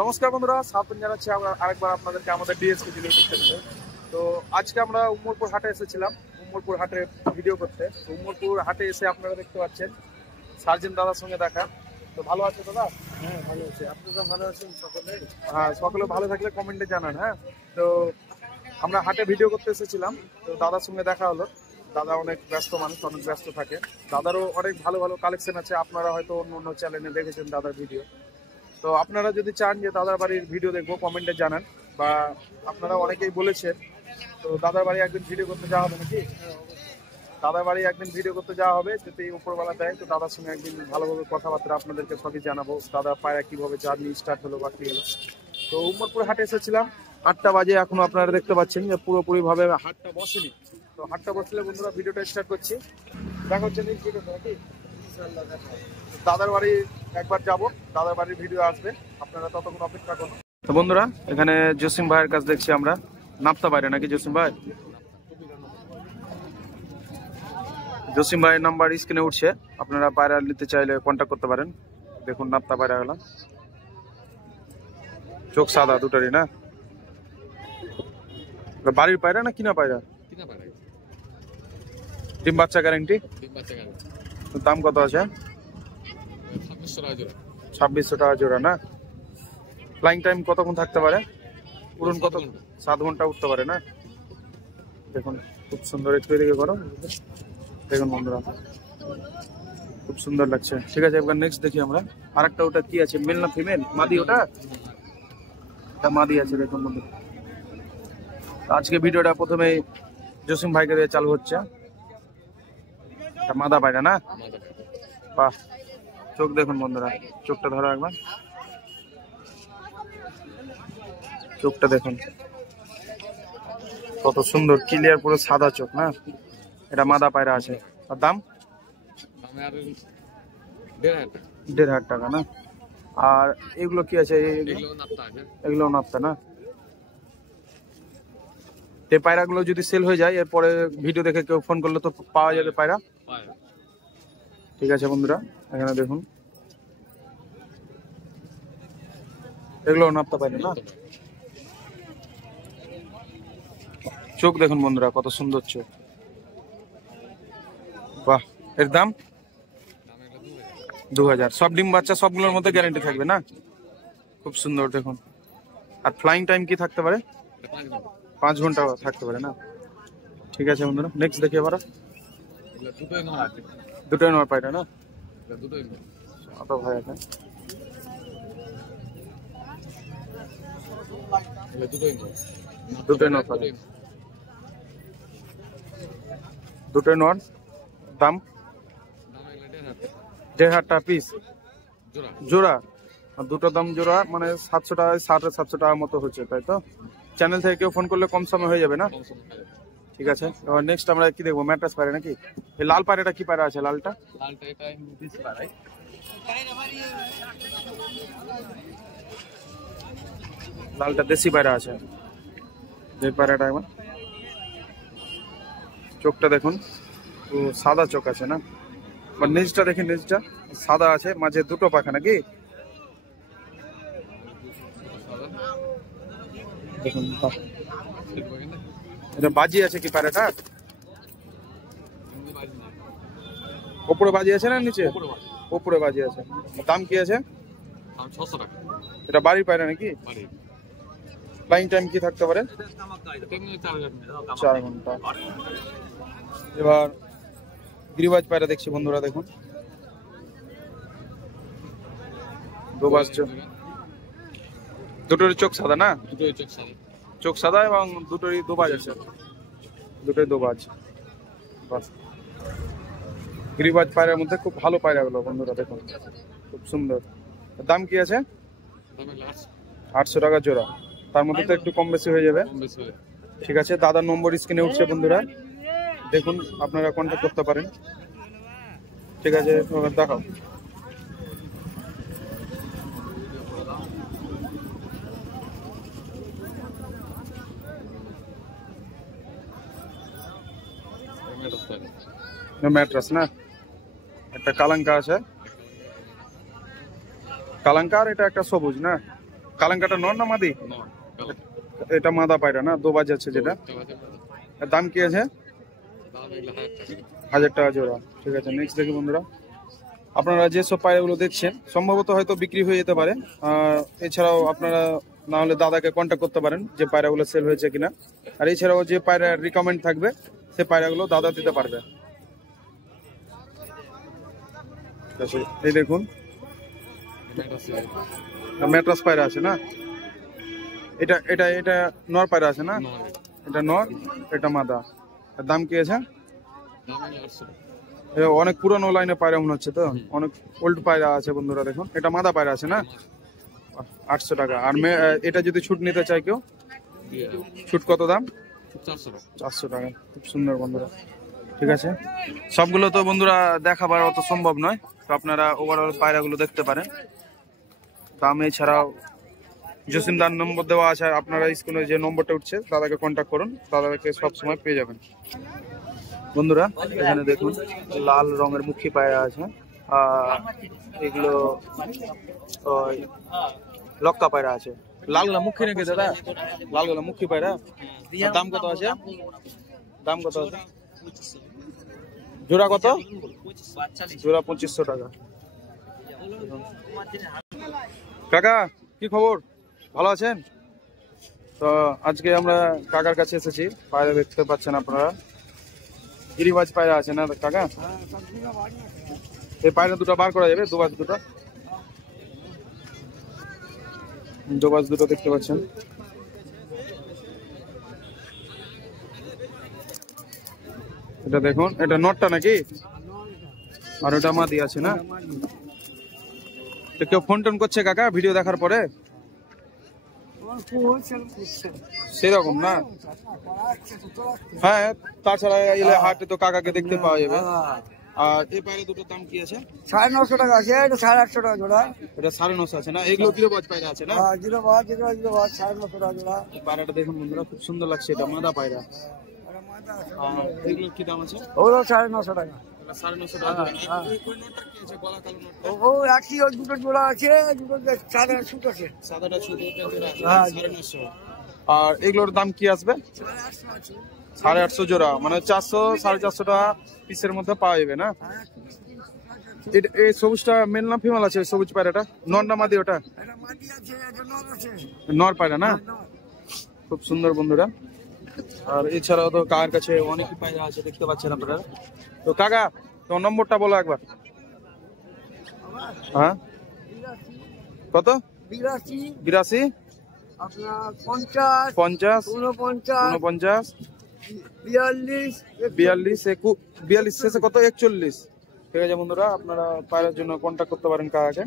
নমস্কার বন্ধুরা, স্বাগত জানাচ্ছি আরেকবার আপনাদেরকে আমাদের ডিএসকে ইউটিউব চ্যানেলে। তো আজকে আমরা উমরপুর হাটে এসেছিলাম উমরপুর হাটে ভিডিও করতে। তো উমরপুর হাটে এসে আপনারা দেখতে পাচ্ছেন সার্জেন দাদার সঙ্গে দেখা। তো ভালো আছে দাদা? হ্যাঁ, ভালো আছে। আপনারা ভালো আছেন সকলে? হ্যাঁ, সকলে ভালো থাকলে কমেন্টে জানান। হ্যাঁ, তো আমরা হাটে ভিডিও করতে এসেছিলাম, তো দাদার সঙ্গে দেখা হলো। দাদা অনেক ব্যস্ত মানুষ, অনেক ব্যস্ত থাকে। দাদারও অনেক ভালো ভালো কালেকশন আছে, আপনারা হয়তো অন্য অন্য চ্যানেলে দেখেছেন দাদার ভিডিও। তো আপনারা যদি চান যে দাদার বাড়ির ভিডিও দেখবো, কমেন্টে জানান। বা আপনারা অনেকেই বলেছেন, তো দাদার বাড়ি একদিন ভিডিও করতে যাওয়া হবে নাকি? দাদার বাড়ি একদিন ভিডিও করতে যাওয়া হবে, যদি উপরবেলা দেয়। তো দাদার সঙ্গে একদিন ভালোভাবে কথাবার্তা আপনাদেরকে সবই জানাবো, দাদা পায়রা কিভাবে জার্নি স্টার্ট হলো বা কি হলো। তো উমরপুর হাটে এসেছিলাম, 8টা বাজে। এখনো আপনারা দেখতে পাচ্ছেন যে পুরোপুরি ভাবে হাটটা বসেনি। তো হাটটা বসলে বন্ধুরা ভিডিওটা স্টার্ট করছি। দেখা হচ্ছে নেক্সট ভিডিওতে নাকি? দাদার বাড়ি একবার যাব, দাদার বাড়ির ভিডিও আসবে, আপনারা ততক্ষণ অপেক্ষা করুন। তো বন্ধুরা, এখানে জসিম ভাইয়ের কাছ দেখছি আমরা। নাপ্তা বাইরে নাকি জসিম ভাই? জসিম ভাইয়ের নাম্বার স্ক্রিনে উঠছে, আপনারা পায়রা নিতে চাইলে কন্ট্যাক্ট করতে পারেন। দেখুন নাপ্তা পায়রা গেল, চোখ সাদা দুটারই না? বাড়ির পায়রা না কিনা পায়রা? ডিম বাচ্চা গ্যারেন্টি? দাম কত আছে? 2600 টাকা জোড়া না? ফ্লাইং টাইম কতক্ষণ থাকতে পারে? উড়ুন কত? 7 ঘন্টা উঠতে পারে না? দেখুন খুব সুন্দর, একটু এদিকে করো। দেখুন বন্ধুরা খুব সুন্দর লাগছে। ঠিক আছে, এবার নেক্সট দেখি আমরা। আরেকটা ওটা কি আছে, মেল না ফিমেল? মাদি ওটা? এটা মাদি আছে। দেখুন বন্ধুরা, আজকে ভিডিওটা প্রথমে জসিম ভাইকে দিয়ে চালু হচ্ছে। মাদা পায়রা না? বাহ, চোখ দেখুন বন্ধুরা, চোখটা ধরো একবার, চোখটা দেখুন কত সুন্দর, ক্লিয়ার, পুরো সাদা চোখ না? এটা মাদা পায়রা আছে। আর দাম? 1,500 টাকা না? আর এগুলো কি আছে? এগুলো নাপ্তা না? এই পায়রাগুলো যদি সেল হয়ে যায়, এরপরে ভিডিও দেখে কেউ ফোন করলে তো পাওয়া যাবে পায়রা? ঠিক আছে বন্ধুরা, এখানে দেখুন এগুলো নাপ্তা পায়রা না? চোখ দেখুন বন্ধুরা, কত সুন্দর চোখ। বাহ, এর দাম? 2000। সব ডিম বাচ্চা সবগুলোর মধ্যে গ্যারান্টি থাকবে না? খুব সুন্দর দেখুন। আর ফ্লাইং টাইম কি থাকতে পারে? 5 ঘন্টা থাকতে পারে না? ঠিক আছে বন্ধুরা, নেক্সট দেখি এবার। দুটোই নয় পায়রা না? অত ভাই আছে, দুটোই নয় পায়রা, দুটোই নয়। দাম? 1,500 টাকা পিস জোড়া। আর দুটো দাম জোড়া মানে 700 টাকা, 750 টাকার মতো হচ্ছে, তাই তো? চ্যানেল থেকে কেউ ফোন করলে কম সময় হয়ে যাবে না? ঠিক আছে, এবার নেক্সট আমরা কি দেখবো? ম্যাট্রাস পায়রা নাকি? এই লাল পায়রাটা কি পায়রা আছে? লালটা লালটা দেশি পায়রা আছে। যে পায়রাটা এবার চোখটা দেখুন, তো সাদা চোখ আছে না? বা নেজটা দেখেন, নেজটা সাদা আছে, মাঝে দুটো পাখা নাকি? দেখুন এটা বাজি আছে কি পায়রাটা? ওপরে বাজি আছে না নিচে? ওপরে বাজি আছে। দাম কি আছে? 600 টাকা। এটা বাড়ির পায়রা নাকি? ফ্লাইং টাইম কি থাকতে পারে? 4 ঘন্টা। এবার গিরিবাজ পায়রা দেখছি বন্ধুরা, দেখুন দোবাজ চোখ, দুটোর চোখ সাদা না? চোখ সাদা এবং দুটোরই দোবাজ আছে, দুটোই দোবাজ। গিরিবাজ পায়রার মধ্যে খুব ভালো পায়রা গুলো বন্ধুরা, দেখুন খুব সুন্দর। দাম কি আছে? 800 টাকা জোড়া। তার মধ্যে তো একটু কম বেশি হয়ে যাবে। ঠিক আছে, দাদার নম্বর স্ক্রিনে উঠছে বন্ধুরা, দেখুন আপনারা কন্ট্যাক্ট করতে পারেন। ঠিক আছে, দেখাও। ম্যাট্রাস না? একটা কালাঙ্কা আছে, কালাঙ্কা, আর এটা একটা সবুজ না? কালাঙ্কাটা নর না মাদি? এটা মাদা পায়রা না, দোবাজ আছে যেটা। এর দাম কি আছে? 1000 টাকা জোড়া। ঠিক আছে, নেক্সট দেখি বন্ধুরা। আপনারা যেসব পায়রাগুলো দেখছেন সম্ভবত হয়তো বিক্রি হয়ে যেতে পারে। এছাড়াও আপনারা না হলে দাদাকে কন্ট্যাক্ট করতে পারেন যে পায়রাগুলো সেল হয়েছে কিনা। আর এছাড়াও যে পায়রার রিকমেন্ড থাকবে সে পায়রাগুলো দাদা দিতে পারবে। ঠিক আছে, এই দেখুন ম্যাট্রাস পায়রা আছে না, এটা এটা এটা নর পায়রা আছে না, এটা নর, এটা মাদা। এর দাম কি আছে? অনেক পুরনো লাইনে পায়রা মনে হচ্ছে, তো অনেক ওল্ড পায়রা আছে বন্ধুরা। দেখুন এটা মাদা পায়রা আছে না, 800 টাকা। আর এটা যদি ছুট নিতে চাই কেউ, ছুট কত দাম? 400 টাকা। খুব সুন্দর বন্ধুরা। ঠিক আছে, সবগুলো তো বন্ধুরা দেখাবার অত সম্ভব নয়, তো আপনারা ওভারঅল পায়রাগুলো দেখতে পারেন। দাম এছাড়াও জসিমদার নম্বর দেওয়া আছে, আপনারা স্ক্রিনে যে নম্বরটা উঠছে দাদাকে কন্ট্যাক্ট করুন, দাদাকে সবসময় পেয়ে যাবেন। বন্ধুরা এখানে দেখুন লাল রঙের মুখী পায়রা আছে, এগুলো লক্কা পায়রা আছে। লালগুলা মুখী নাকি দাদা? লালগুলা মুখী পায়রা। দাম কত আছে? দাম কত আছে? জোড়া কত? জোড়া 2500 টাকা। কাকা কি খবর, ভালো আছেন? তো আজকে আমরা কাকার কাছে এসেছি, পায়রা দেখতে পাচ্ছেন আপনারা, গিরিবাজ পায়রা আছে না কাকা? এই পায়রা দুটো বার করা যাবে, দুবাজ দুটো, দুবাজ দুটো দেখতে পাচ্ছেন। এটা দেখুন, এটা নটটা নাকি, আর ওটা মাদি আছে না? তো কেউ ফোন টোন করছে কাকা ভিডিও দেখার পরে? সেরকম না, হ্যাঁ তাছাড়া এলে হাটে তো কাকাকে দেখতে পাওয়া যাবে। আর এই পায়রা দুটোর দাম কি আছে? 950 টাকা আছে, এটা 850 টাকা জোড়া। এটা 950 আছে না? এগুলো গিরিবাজ পায়রা আছে না? জিরোবাজ 950 টাকা জোড়া। এই পায়রাটা দেখুন বন্ধুরা, খুব সুন্দর লাগছে, এটা মাদা পায়রা। আর এগুলোর কি দাম আছে? ওগুলো 950 টাকা। 950 টাকা। ওই নটটা কি আছে, গলা কালো নটটা? ও একই, ওই দুটো জোড়া আছে, দুটো সাদা সুট আছে। সাদাটা ছোট, এটা জোড়া আছে 950। আর এগুলোর দাম কি আসবে? 850 আছে। 850 জোড়া, মানে 400 450 টাকা পিসের মধ্যে পাওয়া যাবে না? এই সবুজটা মেল না ফিমেল আছে? সবুজ পায়রাটা নর না মাদি? ওটা এটা মাটি আছে, এটা নর আছে। নর পায়রা না? খুব সুন্দর বন্ধুরা। আর এছাড়াও তো কাকার কাছে অনেকই পায়রা আছে দেখতে পাচ্ছেন আপনারা। তো কাকা তোমার নম্বরটা বলো একবার। হ্যাঁ কত? 82 আপনার 50 50 49 49 42 42 শেষে কত? 41। ঠিক আছে বন্ধুরা, আপনারা পায়রার জন্য কন্ট্যাক্ট করতে পারেন কাকাকে।